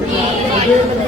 你。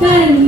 കണ്ണീരിലാരോ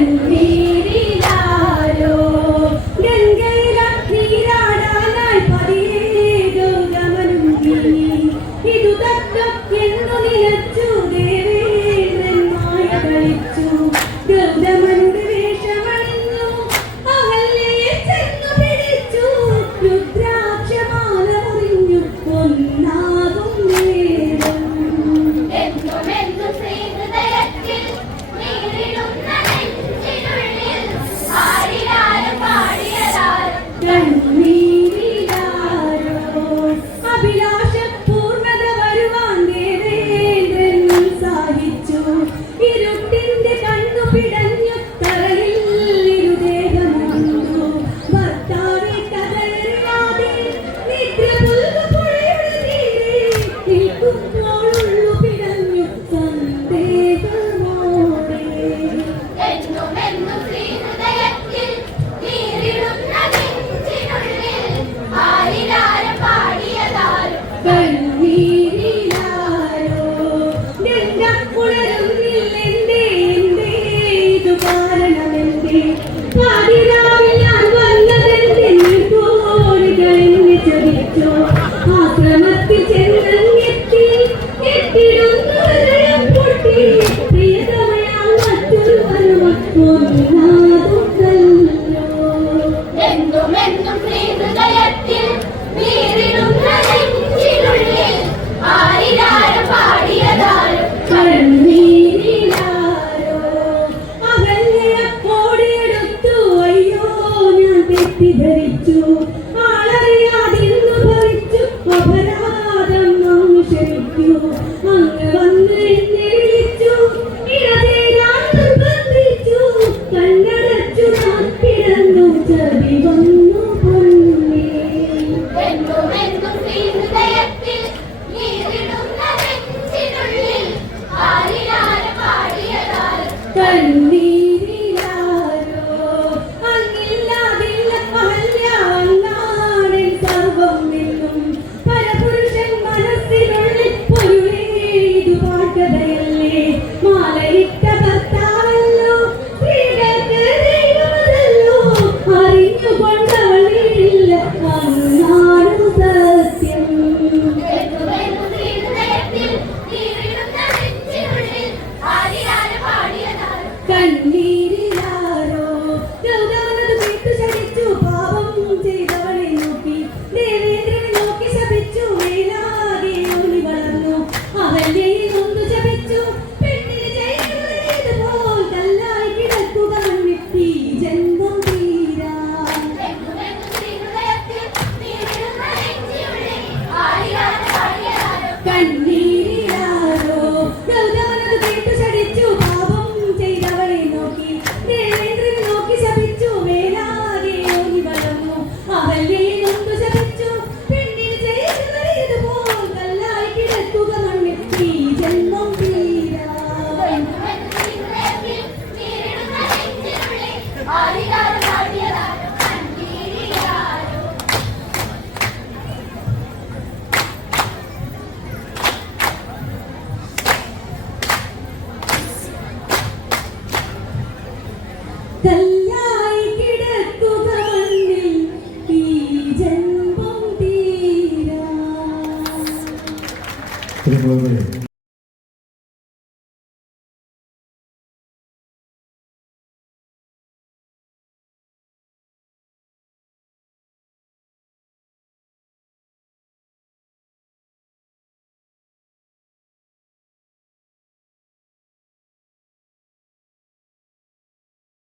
Yeah.